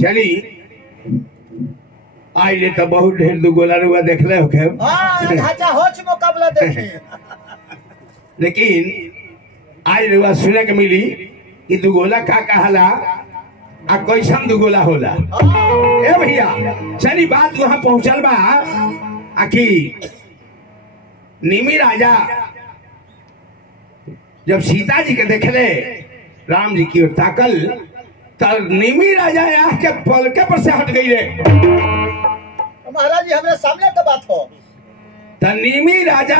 चली आई ले तो बहुत ढेर दुगोला रुआ देखले हो के ढांचा होच मुकाबला देखे लेकिन आज रुआ सुने के मिली कि दुगोला का कहाला आ कैसन दुगोला होला। ए भैया चली बात वहां पहुंचल बा आखी निमी राजा जब सीता जी के देखले राम जी की ओर ताकल तब निमी राजा यहाँ के पलके पर से हट गई रे। महाराज जी हमारे सामने का बात हो निमी राजा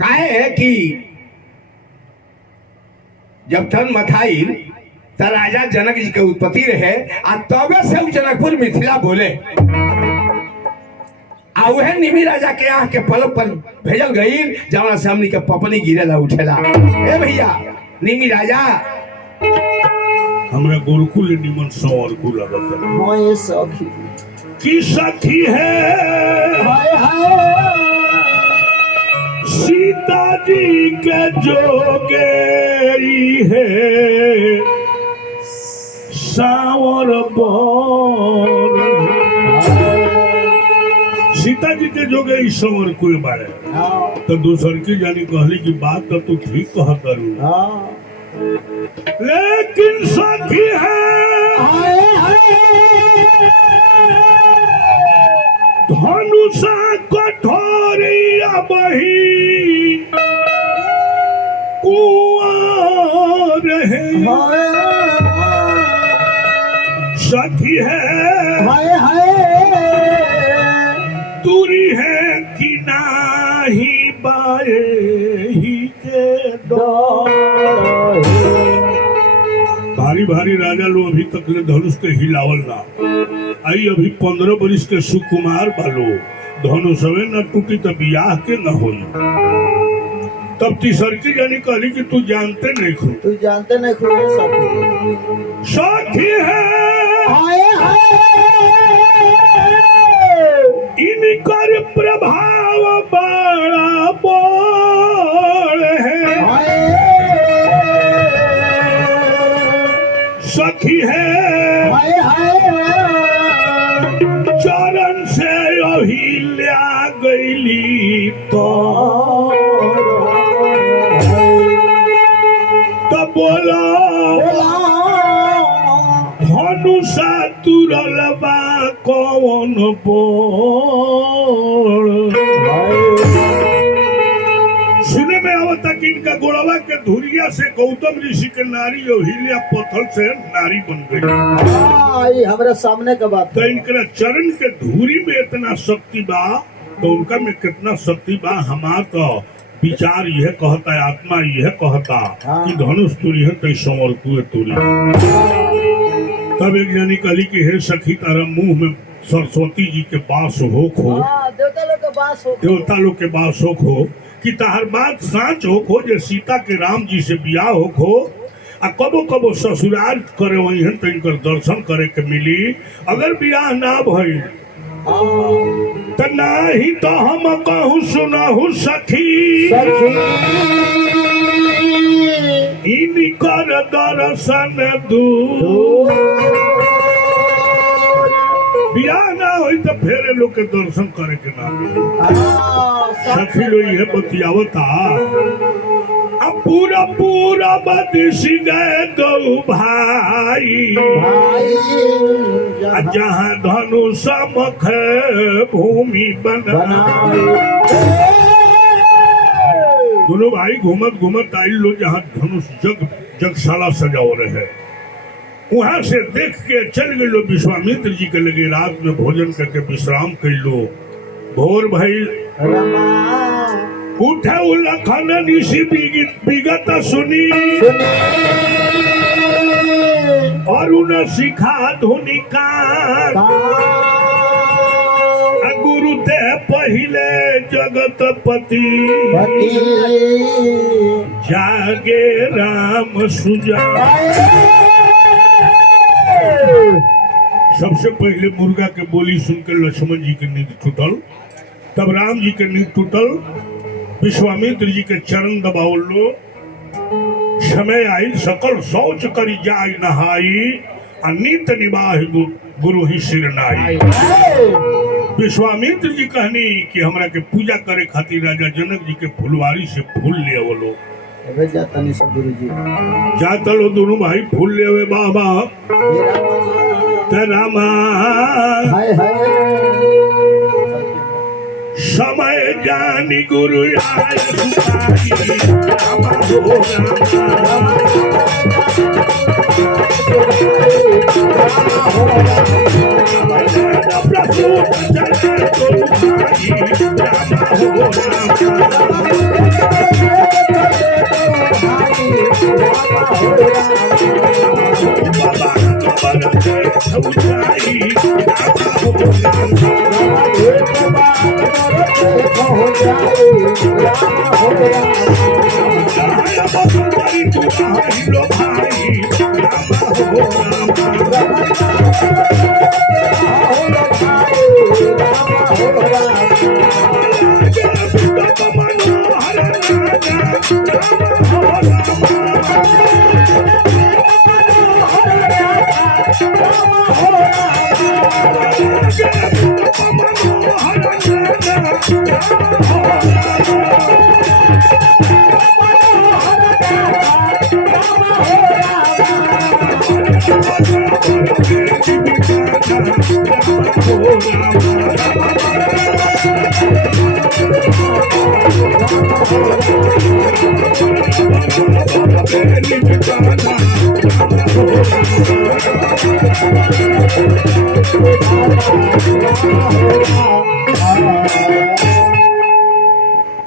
काहे है कि जब थन मथाई त राजा जनक जी के उत्पत्ति रहे आ तबे से जनकपुर मिथिला बोले आ वह निमी राजा के आँख के पलक पर भेजल गई जवना से हमनी के पपनी गिरेला उठेला। ए भैया निमी राजा हमरा गुरुकुल निमन सवाल को लगत मोए सखी की सखी है हाय हाय सीता जी के जोगेरी है सावर बोल सीता जी के जोगे ई संवर कोई बारे तो दूसर की जानी कहली की बात तो तू ठीक कह करू लेकिन सखी है धनुषा कठोरिया बही कुआं रहे सखी है तुरी है कि नाही बाए ही के भारी भारी राजा लोग अभी तक ले धनुष के हिलावल ना आई अभी 15 बरिस के सुकुमार बालो धनुषवे न टूटी तब बियाह के न होई तब तीसर की जानी कहली कि तू जानते नहीं खो सखी है इनकर प्रभाव बड़ा बड़ है सखी है चरण से अहिल्या गईली तो बोलो धनुषा तुरल बा कौन बोल सुने में आवता कि इनका गोड़वा के धुरिया से गौतम ऋषि के नारी अहिल्या पत्थर से नारी बन गई हमारे सामने का बात तो इनका चरण के धुरी में इतना शक्ति बा तो उनका में कितना शक्ति बा हमार तो विचार यह कहता है आत्मा यह कहता कि धनुष तुरी है तो संवर कुए तुरी। तब एक जानी कहली कि हे सखी तारा मुंह में सरस्वती जी के बास हो खो देवता लोग के बास हो खो कि ताहर बात साँच हो खो जे सीता के राम जी से बियाह हो खो आ कबो कबो ससुराल करे वही है तो इनकर दर्शन करे के मिली अगर बियाह ना भई तो नाही तो हम कहूँ सुनहु सखी इनकर दर्शन दूर बियाह ना होई तो फेरे लोग के दर्शन करे के ना मिले सखी लोग यह बतियावता अब पूरा बदिशी गए दो भाई जहाँ धनुष मुख भूमि बना दोनों भाई घूमत घूमत आई लो जहाँ धनुष जगशाला सजाओ रहे वहां से देख के चल गए लो विश्वामित्र जी के लगे रात में भोजन करके विश्राम कर लो भोर भाई उठे लखन ऋषि विगत सुनी और उन्हें सिखा धुनिका गुरु ते पहले जगतपति जागे राम सुजा सबसे पहले मुर्गा के बोली सुनकर लक्ष्मण जी की नींद टूटल तब राम जी के नींद टूटल विश्वामित्र जी के चरण दबाओ लो समय आई सकल शौच करी जाय नहाई अनित निवाह गुरु ही सिर नाई। विश्वामित्र जी कहनी कि हमरा के पूजा करे खातिर राजा जनक जी के फुलवारी से फूल ले आवलो। जाता नहीं सब गुरु जी जाता लो दोनों भाई फूल ले आवे बाबा रामा हाय हाय समय जानी गुरु आय सुखाई रामा हो रामा प्रभु चले तो भाई रामा हो बाबा कबर से उठाई रामा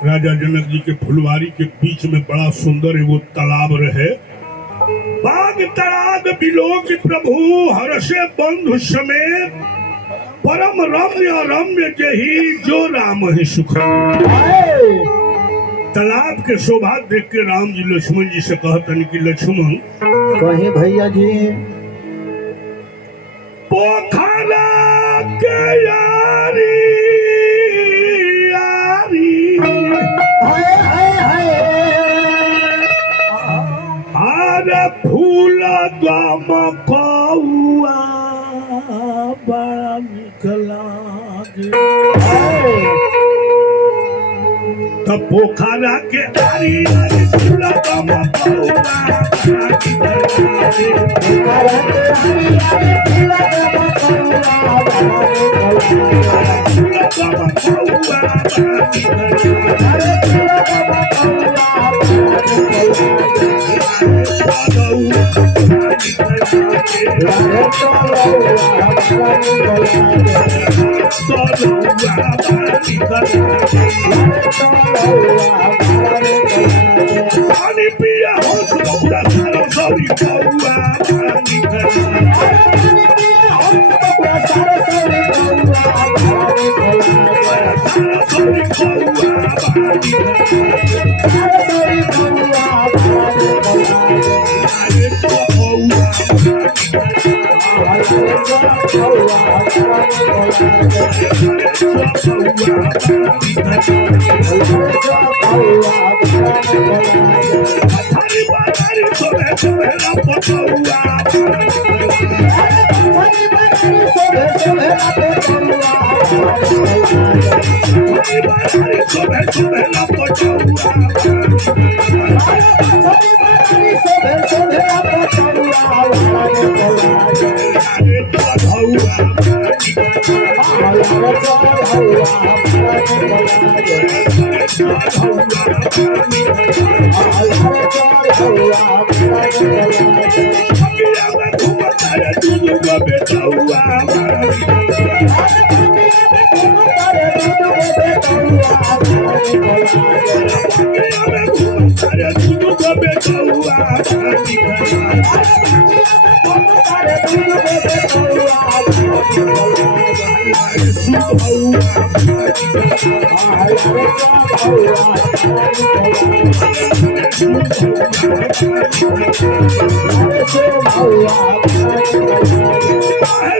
राजा जनक जी के फुलवारी के बीच में बड़ा सुंदर एगो तालाब रहे। बाग तालाब बिलोक प्रभु हर्षे बंधु समेत परम रम्य रम्य जही जो राम ही सुख। तालाब के शोभा देख के राम जी लक्ष्मण जी से कहतन कि लक्ष्मण कहीं भैया जी पोखरा के यारी यारी आरे फूल गम कौआ बड़ा निक लागे। तो पोखरा के आरी आरी फूल गम कौआ बड़ा निक लागे। पोखरा के आरी आरी फूल गम कौआ पानी पिया हो सुबह सारी कौआ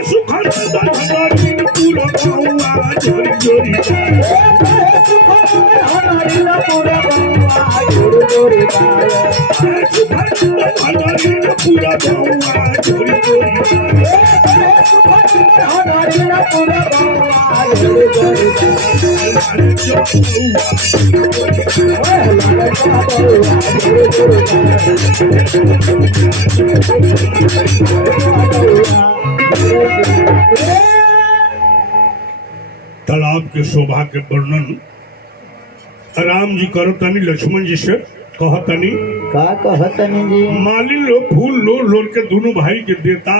सुखन पूरा गौआ जोरी जोरी गाए पूरा गौआ जोरी जोरी तालाब के शोभा के वर्णन राम जी करो तनी लक्ष्मण जी से कहतनी का कहतनी जी माली लो फूल लो लोर के दोनों भाई के देता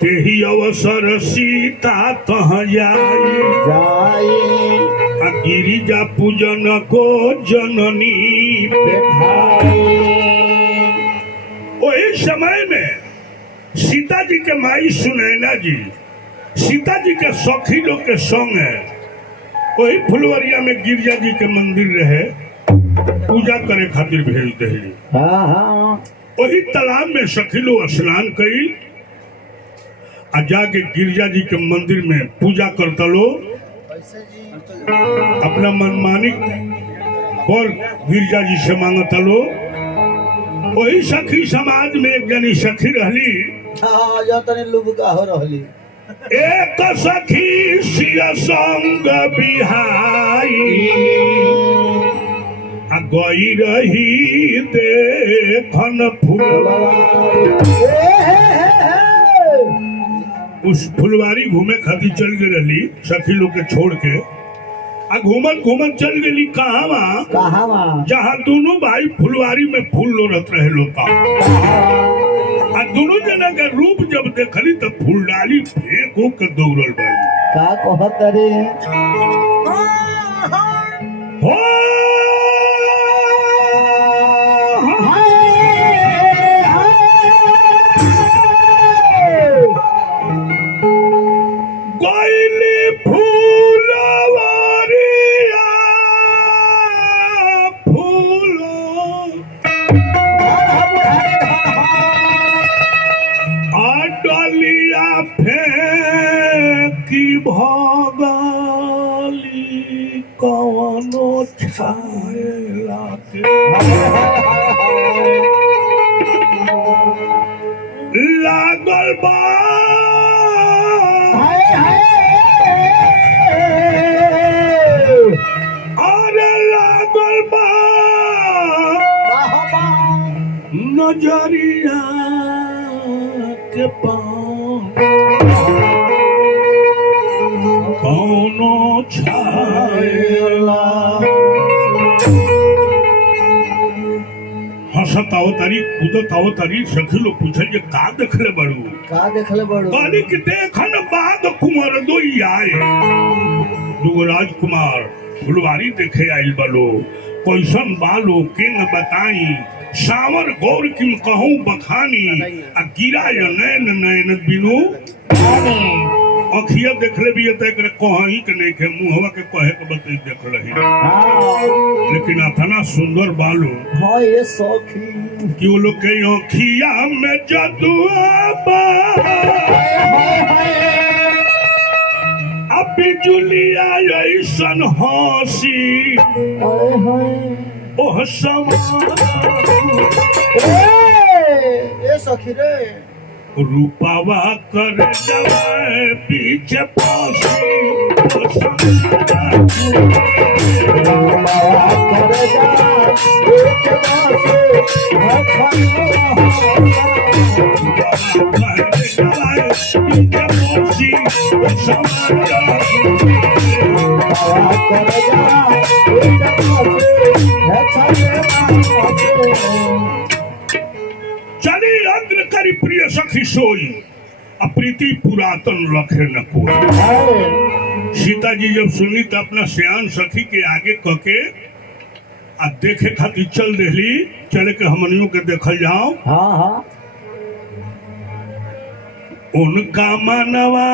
तेही अवसर सीता तह जाई जाई आ गिरिजा पूजन को जननी बैठाई वही समय में सीता जी के माई सुनैना जी सीता जी के सखी लोग के संग है वही फुलवरिया में गिरजा जी के मंदिर रहे पूजा करे खातिर भेज दे हाँ हाँ वही तालाब में सखी लोग स्नान कई आ जाके गिरजा जी के मंदिर में पूजा करता लो अपना मनमानी और गिरजा जी से मांगता लो वही सखी समाज में एक जनी सखी रहली हाँ जा तनी लुबका हो रहली एक सखी सिय संग बिहाई आ गई रही देखन फुलवा उस फुलवारी घूमे खातिर चल गई रही सखी लोग के छोड़ के आ घूमत घूमत चल गई कहावा जहाँ दोनों भाई फुलवारी में फूल लोरत रहे लोग आ दोनों जना के रूप जब देखली तब फूल डाली फेंक हो के दौड़ल भाई का कहत रे हो कोयली फूलवारिया फूलो डलिया फेंकी भगली कवनो छायला के लागल बा अरे लागल बा नजरिया के पाँव कौनो छायला हंसत आवतारी कूदत आवतारी सखी लोग पूछे जे का देखले बड़ू कहली कि देखन बाद कुंवर दोई आए दुगो राजकुमार फुलवारी देखे आइल बलो कैसन बालो किंग बताई सावर गौर किम कहूँ बखानी आ गिरा नैन नैन बिनु अखिया देखले भी कहीं के नहीं के मुहवा के कहे के बते देख रही लेकिन अतना सुंदर बालो हाँ ये सखी कि वो लोग के अखिया में जदुआ बा अब बिजुलिया ऐसन हंसी ओह समा ए सखी रे रूपावा कर जवाए पीछे पासी चली अग्र करी प्रिय सखी सोई अप्रीति पुरातन रखे न कोई सीता जी जब सुनी तो अपना सियान सखी के आगे कके आ देखे खातिर चल देली चले के हमनियों के देखल जाओ हाँ हाँ उनका मनवा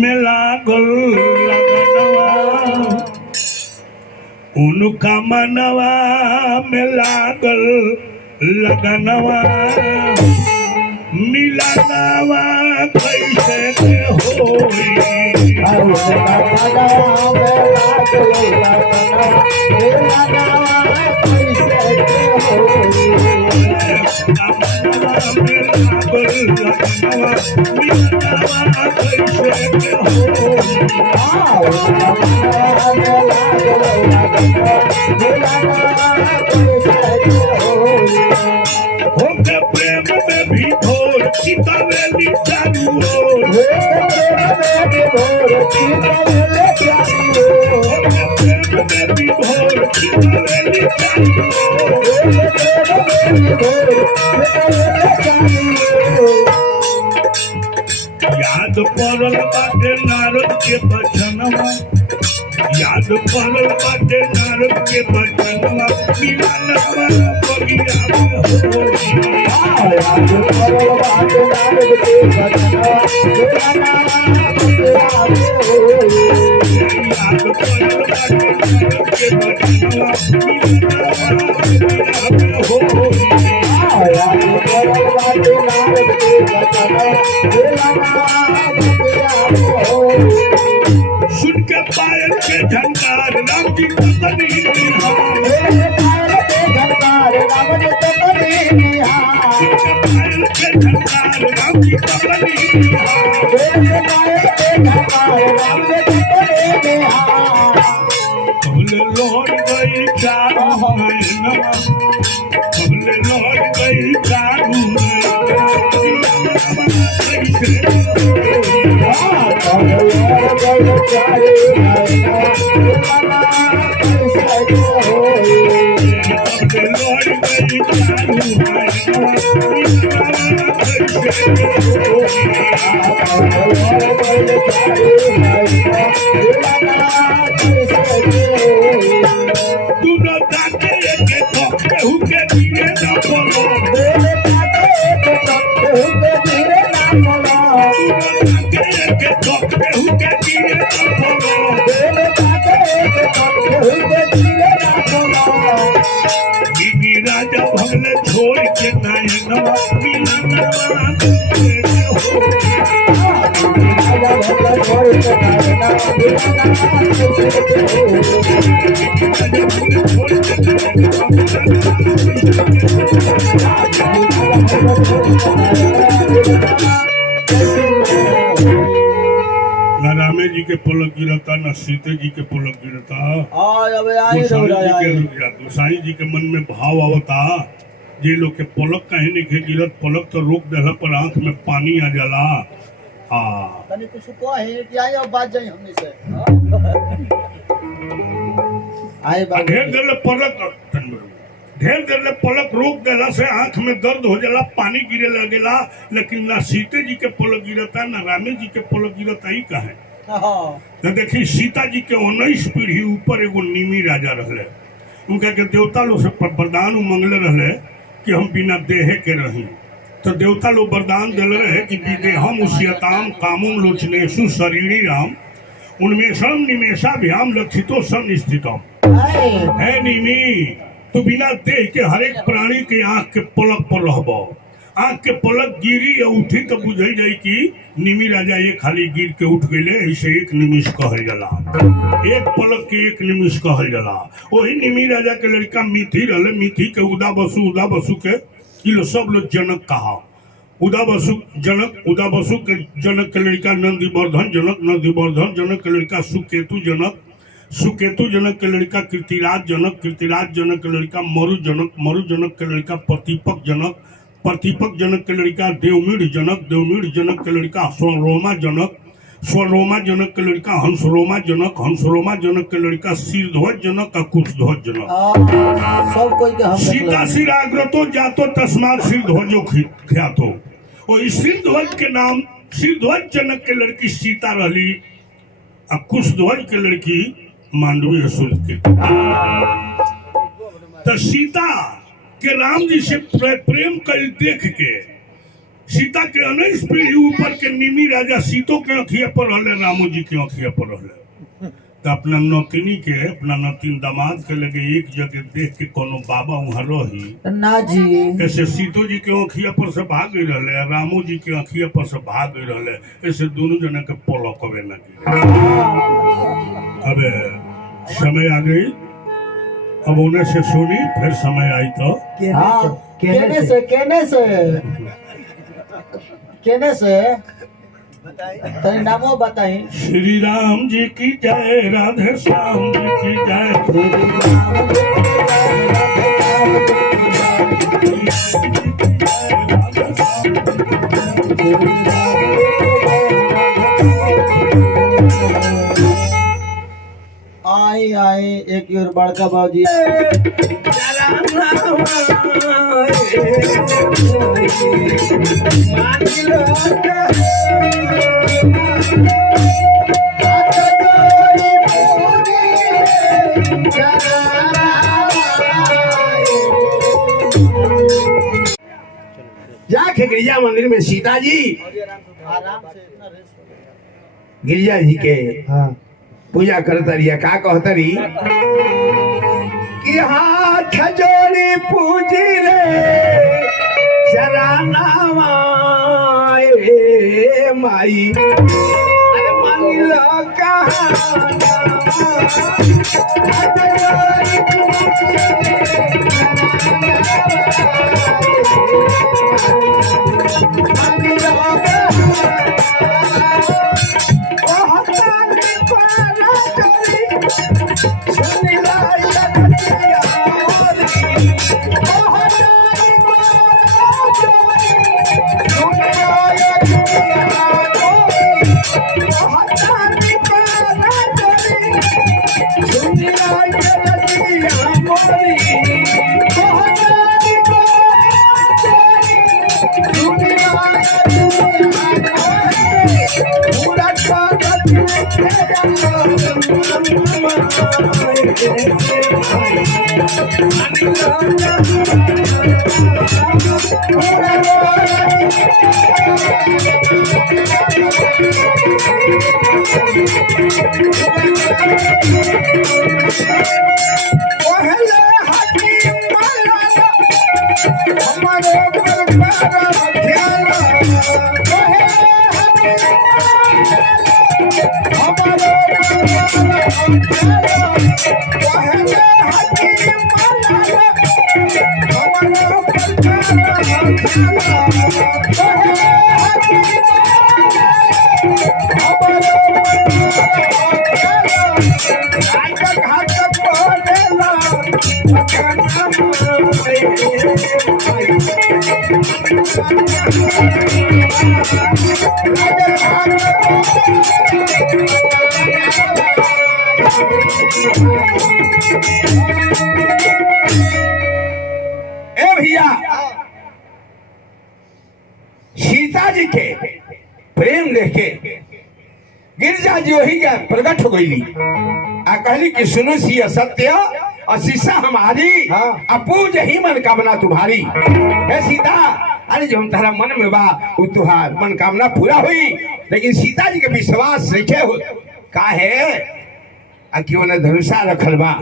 मेला गल लगनवा उनका मनवा मेला गल लगनवा मिलनवा कैसे के हो होके प्रेम में भी भोर चितवेली चारू ओर होके प्रेम में भी भोर चितवेली चारू ओर याद पड़ल बाटे नारद के बचनवा याद पड़ल बाटे नारद के बचनवा मिलनवा बगिया में होई याद पड़ल बाटे नारद के बचनवा मिलनवा बगिया में होई याद पड़ल बाटे नारद के बचनवा मिलनवा बगिया में होई याद पड़ल बाटे नारद के बचनवा सुन के पायल के झंकार राम की तकनी निहार सुन के पायल के झंकार राम की तकनी कबले लौट गई चारू नैना कबले लौट गई चारू तू न ताके के कहू के दिए न बोलो बीबी राजा भगले छोड़ के नयनवा मिलनवा न रामे जी के पलक गिरता न सीते जी के पलक गिरता गोसाई जी के मन में भाव आवता जे लोग के पलक कहीं नहीं के गिरत पलक तो रोक देला पर आंख में पानी आ जाला तनी कुछ कहे कि आई अब बात जाई हमनी से आए बात ढेर देर ले पलक रोक देला से आंख में दर्द हो जाला पानी गिरे लगेला लेकिन ना सीते जी के पलक गिरता ना रामे जी के पलक गिरता ही कहे तो देखी सीता जी के 19 पीढ़ी ऊपर एगो निमी राजा रहले उनका के देवता लोग से वरदान मंगले रहले कि हम बिना देहे के रही तो देवता लोग वरदान दिल रहे कि विदेहम उष्यताम कामुम लोचनेशु शरीरी राम उनमें सम निमेशा भ्याम लक्षितो सम स्थितम है निमी तो बिना देह के हरेक प्राणी के आंख के पलक पर रहबो आंख के पलक गिरी या उठी तो बुझाई जाई कि निमी राजा ये खाली गिर के उठ गए ऐसे एक निमिष कहल जाला एक पलक के एक निमिष कहल जाला वही निमी राजा के लड़का मिथि रहले मिथि के उदा बसु के किलो सब लोग जनक कहा उदा बसु के जनक के लड़का नंदीवर्धन जनक के लड़का सुकेतु जनक के लड़का कीर्तिराज जनक के लड़का मरु जनक के लड़का प्रतिपक जनक के लड़का देवमीढ़ जनक के लड़का स्वरोमा जनक के लड़का हंसरोमा जनक के लड़का सिरध्वज जनक और कुशध्वज जनक सब कोई के हम सीता सिराग्रतो जातो तस्मात सिरध्वजो ख्यातो और सिरध्वज के नाम सिरध्वज जनक के लड़की सीता रहली और कुशध्वज के लड़की मांडवी असुर के तो सीता के राम जी से प्रेम कर देख के सीता के 19 पीढ़ी ऊपर के निमी राजा सीतो के अखिया पर रहले रामो जी के अखिया पर रहले तो अपना नतिनी के अपना नतिन दामाद के लगे एक जगह देख के कोनो बाबा वहाँ रही ना जी ऐसे सीतो जी के आँखिया पर से भाग गई रहे, रामू जी के आँखिया पर से भाग गई रहे, ऐसे दोनों जना के पलक अबे लगे। अबे समय आ गई, अब उन्हें से सुनी, फिर समय आई तो हाँ केने से तनी नामो बताई। श्री राम जी की जय, राधे श्याम जी की जय। आई आई एक और बड़का बाबूजी जाके गिरिजा मंदिर में सीता जी आराम से इतना रेस्ट हो गया। गिरिजा जी के हाँ पूजा करतरी का कहतरी कि हाथ जोड़ी पूजी रे शरानावा ए माई अरे मंगिल कहाना हाथ जोड़ी पूजी रे भैया सीता जी के प्रेम देख के गिरजा जी वही का प्रकट हो गई आ कहली कि सुनो सी सत्य और शीशा हमारी अपूज ही मनोकामना तुम्हारी है सीता। अरे जो तुम्हारा मन में बा वो तुहार मनोकामना पूरा हुई, लेकिन सीता जी के विश्वास रखे हो का है कि उन्हें धनुषा रखल बा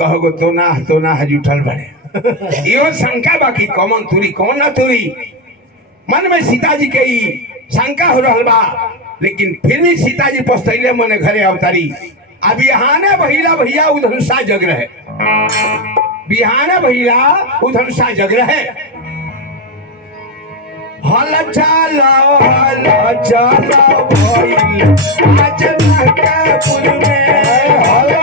कहो तो ना जुटल बड़े यो शंका बाकी कौन तुरी कौन ना तुरी मन में सीता जी के शंका हो रहा बा, लेकिन फिर भी सीता जी पछतैले मने घरे अवतारी। अब बिहाने बहिला भैया उधनुषा जग रहे, बिहाने भैया उधनुषा जग रहे। हल चलो भइल आज नहकापुर में, हल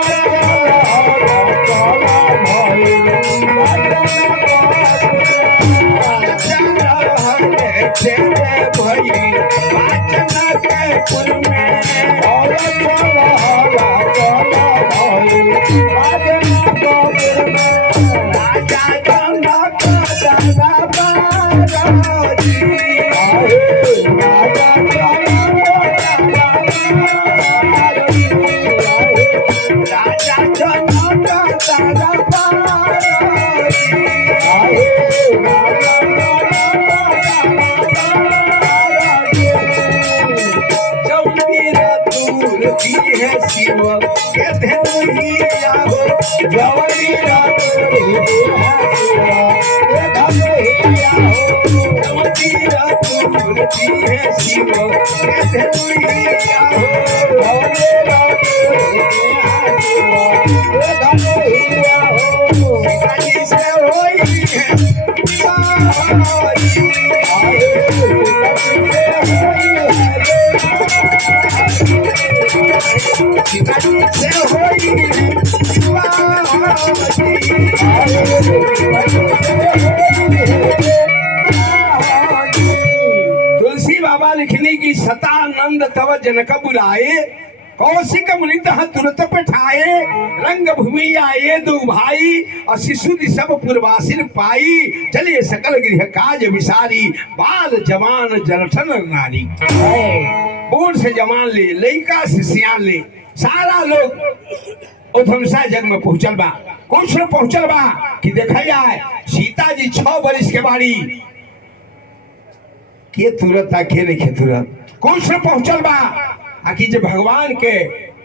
शिव जवनी रातोरी हासिया ये धमहिया हो जवनी रातोरी है शिव ये धमहिया हो जवनी रातोरी हासिया ये धमहिया हो सीताजी से होई है सीताजी से होई तुलसी बाबा लिखने की सतानंद तव जनक बुलाए कौशिक मुनि तह तुरत पठाए रंग भूमि आए दो भाई और शिशु सब पूर्वासिन पाई चलिए सकल गृह काज विसारी बाल जवान जलठन नारी बूढ़ से जवान ले लड़का से सियान ले सारा लोग उधमसा जग में पहुंचल बा कुछ लोग पहुंचल बा कि देखा जाए सीता जी 6 वर्ष के बारी के तुरंत आके नहीं तुरंत कुछ लोग पहुंचल बा आकि जब भगवान के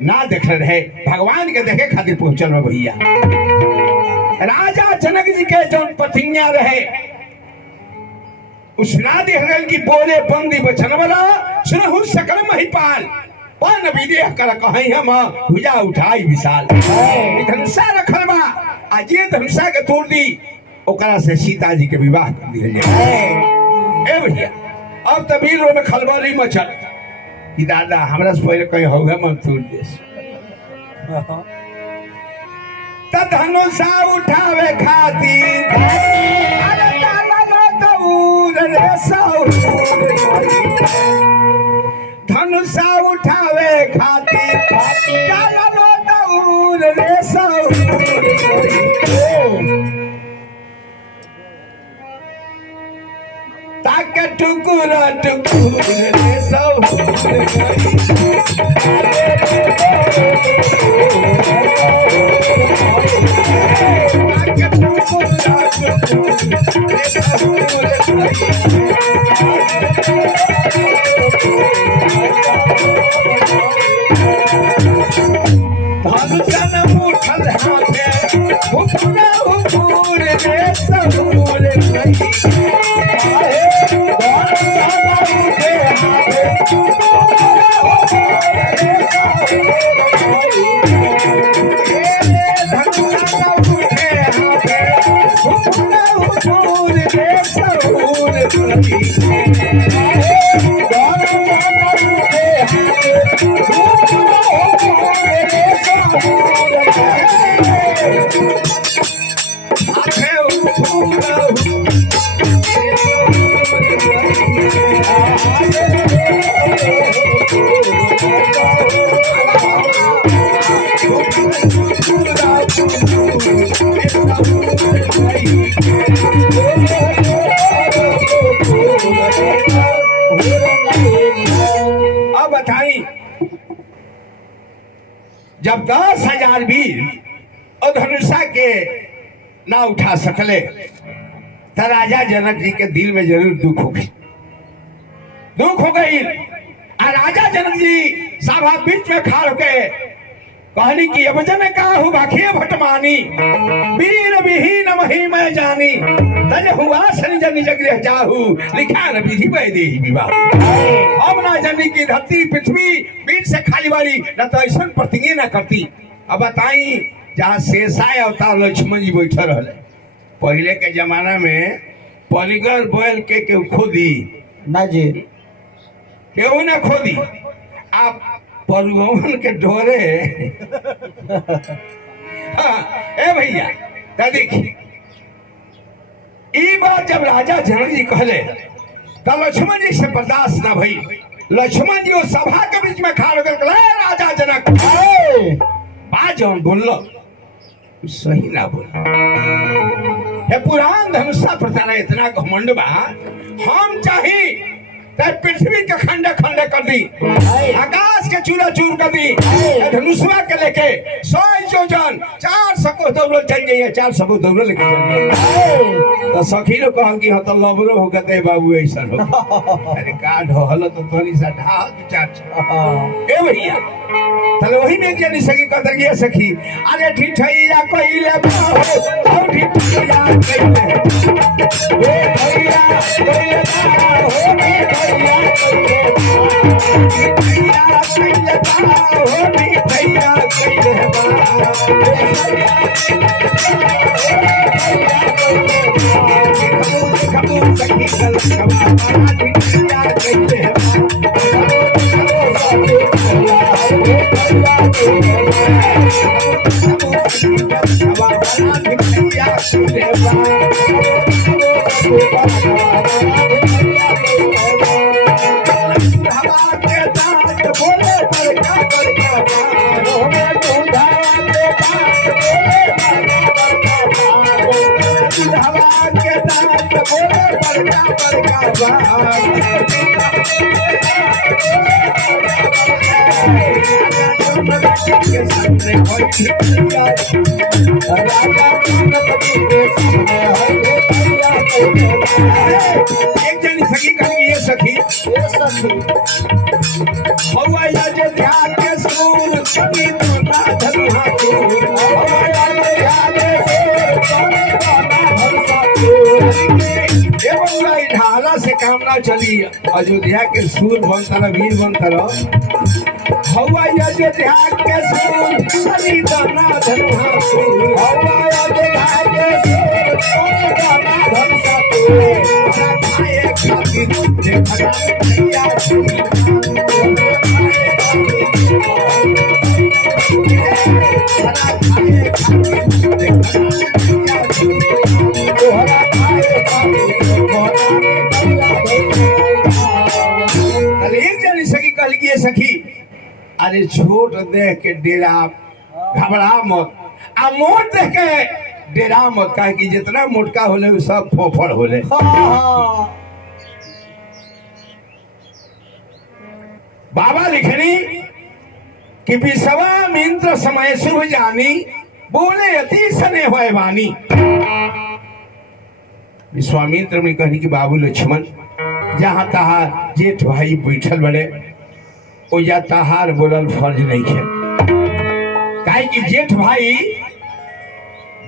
ना देख रहे भगवान के देखे खातिर पहुंचल बा भैया राजा जनक जी के जो प्रतिज्ञा रहे उस नादी हरल की बोले बंदी बचन वाला सुनहु सकल महिपाल पन विदेह कर कहीं हम भुजा उठाई विशाल धनुषा रखल बा आज ये धनुषा के तोड़ दी ओकरा से सीता जी के विवाह कर दिया जाए ए भैया अब तबीर में खलबली मचल कि दादा हमरा से पहले कहीं होगा मन तोड़ देस त धनुषा उठावे खातिर अरे दादा तऊर रे सऊर धनुषा उठावे खातिर दादा तऊर रे सऊर ताके टुकुर टुकुर रे सऊर धनुषन उठल हाथे हुकुरा हुकुर रे सऊर अब बताई जब 10,000 वीर और धनुषा के ना उठा सकले तो राजा जनक जी के दिल में जरूर दुख हो गई और राजा जनक जी सभा बीच में खा होके कहनी की अब जन का हूँ बाखिए भटमानी वीर विहीन महिमय जानी तज हुआ निज निज गृह जाहू लिखा न विधि दे विवाह अब ना जानी की धरती पृथ्वी वीर से खाली वाली न तो ऐसा प्रतिज्ञा न करती अब बताई जहाँ शेषाय अवतार लक्ष्मण जी बैठे रहे पहले के जमाना में पलिगर बैल के केहू खोदी ना जी केहू ना खोदी आप परिवहन के डोरे हाँ, ए भैया तो देखिए ई बात जब राजा जनक जी कहले तो लक्ष्मण जी से बर्दाश्त ना भई लक्ष्मण जी वो सभा के बीच में खड़ा होकर राजा जनक बात जौन बोललो सही ना बोल हे पुराण धनुषा प्रताना इतना घमंड बा हम चाही ते पृथ्वी के खंडे खंडे कर दी, आकाश के चूरा चूर कर दी, धनुषवा के लेके 100 योजन 400 दौड़ चल जाइए, 400 दौड़ लेके चल जाइए। तो सखी लोग कहन कि तो लबरो हो गए बाबू ऐसा हो। अरे का ढहल तो थोड़ी सा ढाल चार ए भैया तले वही में के नहीं सकी कदर ये सखी अरे ठिठैया कइले बाहो औ ठिठैया कइले ए भैया कइले बाहो ठिठैया कइले बाहो ठिठैया कइले बाहो सखी कल कबा ठिठैया कइले एक जनी सखी कही ये सखी हवाया जो ध्यान के सूर कभी तो ना धनुहा तूर हवाया जो ध्यान के सूर कभी तो ना भरसा तूर एवं लाई ढाला से काम ना चली अयोध्या के सूर बनता रहा वीर बनता रहा हवाया जो ध्यान के सूर कभी तो ना धनुहा तूर हवाया जो ध्यान के सूर कभी तो ना भरसा तूर खाए खातिर देखा भैया सखी अरे छोट देख के डेरा घबरा मत आ मोट देख के डेरा मत कहे कि जितना मोटका होले सब फोफड़ होले बाबा लिखनी कि विश्वामित्र समय शुभ जानी बोले अति सने होए वाणी। विश्वामित्र में कहनी कि बाबू लक्ष्मण जहाँ तहार जेठ भाई बैठल बड़े ओ या तहार बोलल फर्ज नहीं है काहे कि जेठ भाई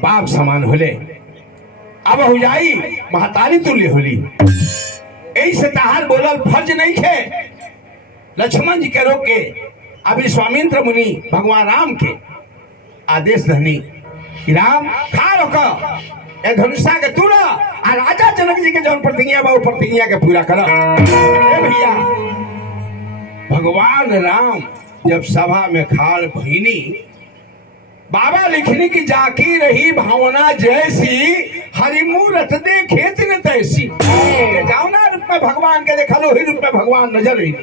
बाप समान होले अब हो जाई महतारी तुल्य होली ऐसे तहार बोलल फर्ज नहीं है। लक्ष्मण जी के रोक के अब विश्वामित्र मुनि भगवान राम के आदेश धनी कि राम खा रोक ए धनुषा के तोड़ा आ राजा जनक जी के जौन प्रतिज्ञा बा प्रतिज्ञा के पूरा कर। भैया भगवान राम जब सभा में खाड़ भईनी बाबा लिखनी की जाकी रही भावना जैसी हरिमूरत देखे न तैसी। जावना रूप में भगवान के देखल वही रूप में भगवान नजर रही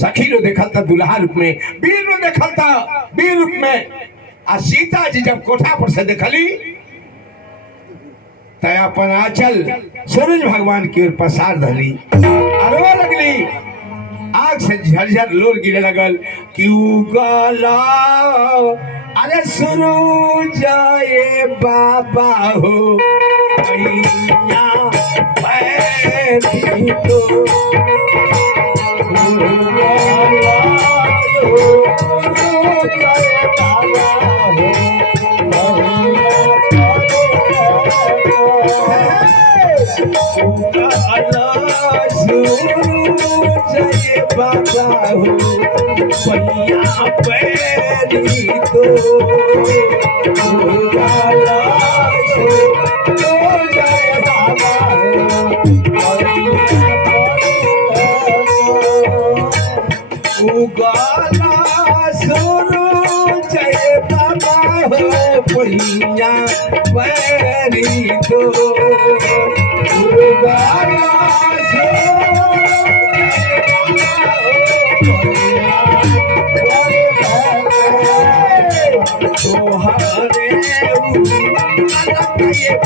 सखी लो देखल था दुल्हा रूप में वीर लो देखल था वीर रूप में आ सीता जी जब कोठा पर से देखली तय अपन आंचल सूरज भगवान की ओर पसार धली अरवा लगली आग से झरझर लोर गिरे लगल कि उगला अरे सूरज ये बाबा हो भैया बैठी तो बाबा हो भैया पैरी तो उगाला सुनो जय बाबा हो भैया पैरी तो उगाला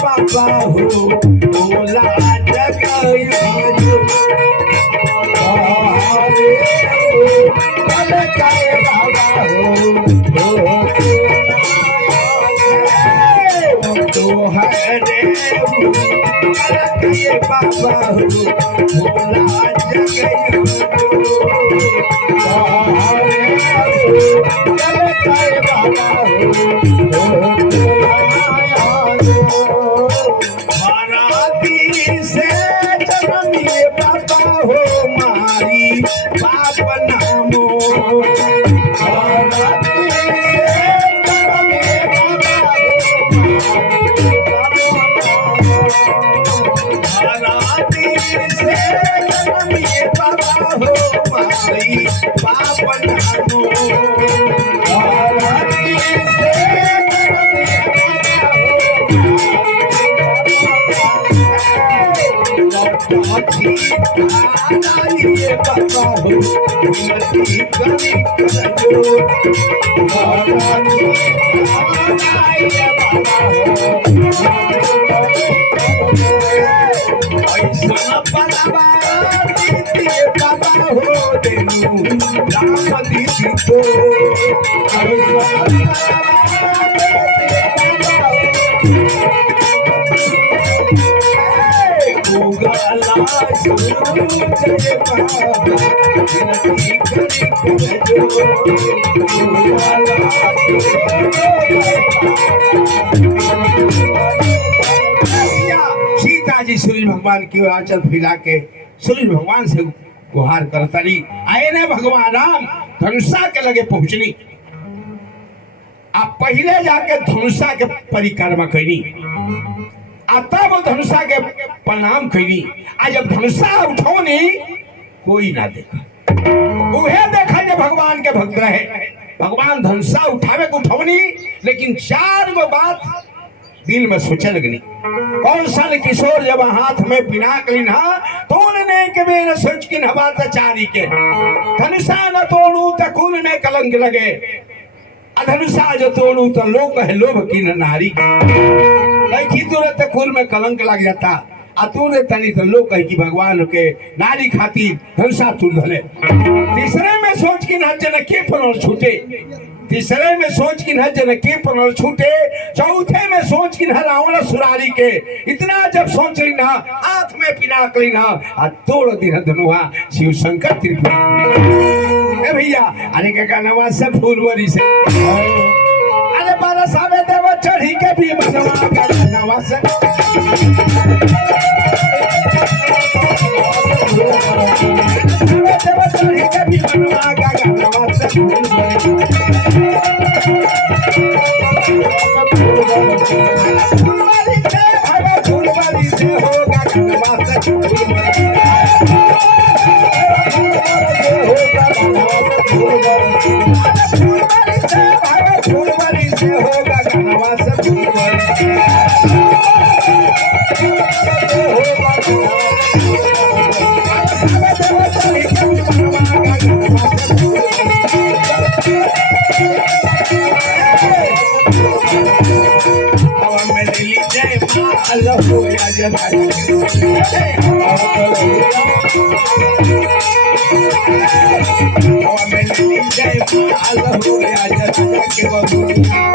बाबा हो बोला जगयो के बाबा हो भोला जगयो महाराती से जन्मिए बाबा हो मारी बाप नामो महाराती से जन्मिए बाबा हो महाराती से जन्मिए बाबा हो मारी बाप नामो महाराती से ये बाबा हो नदी गली करजो महारानी ये बाबा हो ऐसा बनवा दीदी बाबा हो देनु राम दीदी को ऐसा उगला सूरज जय बाबा नदी गली करजो सीता जी सूर्य भगवान की ओर आंचल फैला के सूर्य भगवान से गुहार करतली आए ने भगवान राम धनुषा के लगे पहुंचनी आप पहले जाके धनुषा के परिक्रमा कैनी तब धनुषा के प्रणाम कैनी आज जब धनुषा उठौनी कोई ना देखा उहे देखा जब भगवान के भक्त रहे भगवान धनुषा उठावे को उठौनी लेकिन 4 गो बात दिल में सोचे लगनी कौन सा किशोर जब हाथ में पिनाक लिना तो उन्होंने के मेरे सोच की बात चारी के धनुषा न तोड़ू तो कुल में कलंक लगे अधनुषा जो तोड़ू तो लोग है लोभ की नारी लड़की तुरंत कुल में कलंक लग जाता अतुरे तनी तो लोग कह कि भगवान के नारी खातिर धनुषा तुल धले तीसरे में सोच की न जन के पनल छूटे तीसरे में सोच की न जन के पनल छूटे चौथे में सोच की न रावण सुरारी के इतना जब सोच ली ना हाथ में पिनाक ली ना आ तोड़ दिन धनुआ शिव शंकर त्रिपुरा भैया अरे के गाना से फूलवरी से अरे बारह सावे देव चढ़ी के भी बनवा गाना से देव चढ़ी के भी बनवा गाना से फूलवारी से भाई फूलवारी से होगा गाना से फूलवारी से भाई फूलवारी से होगा गाना से Allah ho ya jana Allah ho ya jana ke